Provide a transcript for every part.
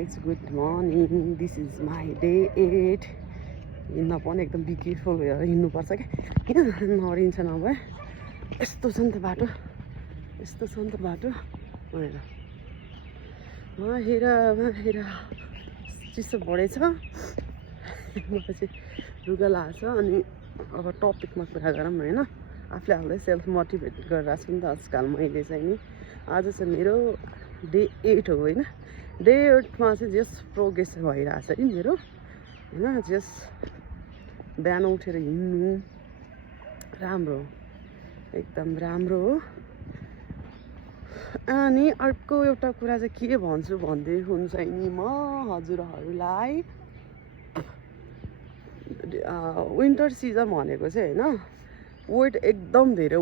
guys, good morning. This is my day 8. हिँड्न पनि एकदम बी केयरफुल भएर हिँड्नुपर्छ क्या, किन नरिन्छ नभए यस्तो छ नि त बाटो, यस्तो छ नि त बाटो भनेर हेर चिसो बढेछ। म चाहिँ लुगा लाग्छ अनि अब टपिकमा कुरा गरौँ होइन। आफूले आफूलाई सेल्फ मोटिभेट गरिरहेको छु नि त आजकल मैले चाहिँ नि। आज चाहिँ मेरो डे 8 हो होइन। डे 8मा चाहिँ जस प्रोग्रेस भइरहेछ नि मेरो होइन। जस बिहान उठेर हिँड्नु राम्रो हो, एकदम राम्रो हो। अनि अर्को एउटा कुरा चाहिँ के भन्छु भन्दै हुन्छ नि म हजुरहरूलाई, विन्टर सिजन भनेको चाहिँ होइन वेट एकदम धेरै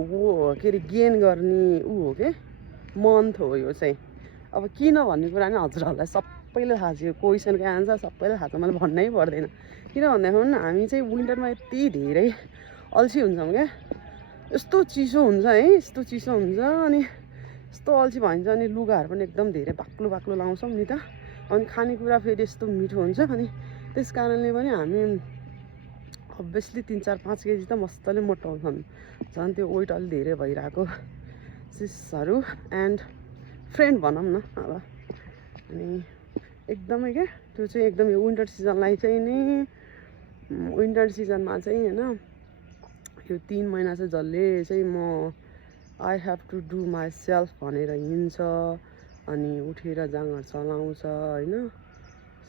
के अरे गेन गर्ने हो के मन्थ हो यो चाहिँ। अब किन भन्ने कुरा नि हजुरहरूलाई सबैले थाहा छ, यो क्वेसनको एन्सर सबैले थाहा छ, मैले भन्नै पर्दैन। किन भन्दाखेरि हामी चाहिँ विन्टरमा यति धेरै अल्छी हुन्छौँ क्या, यस्तो चिसो हुन्छ है, यस्तो चिसो हुन्छ अनि यस्तो अल्छी भइन्छ। अनि लुगाहरू पनि एकदम धेरै बाक्लो बाक्लो लाउँछौँ नि त। अनि खानेकुरा फेरि यस्तो मिठो हुन्छ। अनि त्यस कारणले पनि हामी अभियसली 3-4-5 केजी त मस्तले मोटाउँछन्। झन् त्यो वेट अलिक धेरै भइरहेको चिजहरू एन्ड फ्रेन्ड भनौँ न अब। अनि एकदमै क्या त्यो चाहिँ एकदम यो विन्टर सिजनलाई चाहिँ नि, विन्टर सिजनमा चाहिँ होइन यो 3 महिना चाहिँ जसले चाहिँ म आई हेभ टु डु माई सेल्फ भनेर हिँड्छ अनि उठेर जाँगर चलाउँछ होइन।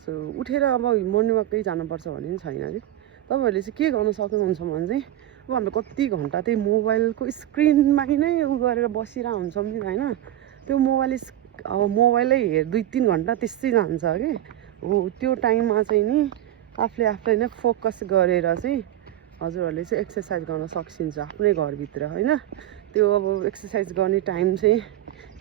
सो उठेर अब मर्निङ वाकै जानुपर्छ भन्ने पनि छैन कि। तपाईँहरूले चाहिँ के गर्न सक्नुहुन्छ भने चाहिँ अब हामीले कति घन्टा त्यही मोबाइलको स्क्रिनमै नै उ गरेर बसिरहेको हुन्छौँ नि होइन। त्यो अब मोबाइलै 2-3 घन्टा त्यस्तै जान्छ कि हो। त्यो टाइममा चाहिँ नि आफूलाई नै फोकस गरेर चाहिँ हजुरहरूले चाहिँ एक्सर्साइज गर्न सकिन्छ आफ्नै घरभित्र होइन। त्यो अब एक्सर्साइज गर्ने टाइम चाहिँ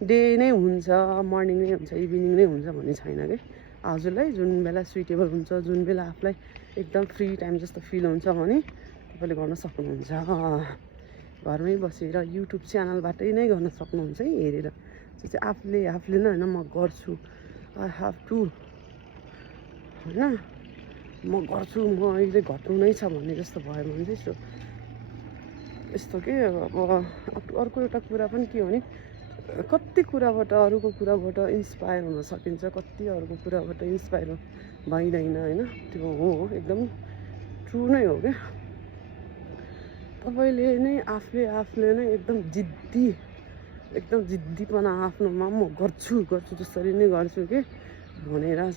डे नै हुन्छ, मर्निङ नै हुन्छ, इभिनिङ नै हुन्छ भन्ने छैन कि। हजुरलाई जुन बेला सुइटेबल हुन्छ, जुन बेला आफूलाई एकदम फ्री टाइम जस्तो फिल हुन्छ भने तपाईँले गर्न सक्नुहुन्छ। घरमै बसेर युट्युब च्यानलबाटै नै गर्न सक्नुहुन्छ है हेरेर। त्यो चाहिँ आफूले नै होइन, म गर्छु, आई हेभ टु होइन, म गर्छु, म अहिले घट्नु नै छ भन्ने जस्तो भयो भने चाहिँ यस्तो के। अब अर्को एउटा कुरा पनि के हो भने कति कुराबाट अरूको कुराबाट इन्सपायर हुन सकिन्छ, कति अरूको कुराबाट इन्सपायर भइँदैन होइन। त्यो हो एकदम ट्रु नै हो क्या। तपाईँले नै आफूले नै एकदम जिद्दीपना आफ्नोमा म गर्छु जसरी नै गर्छु कि भनेर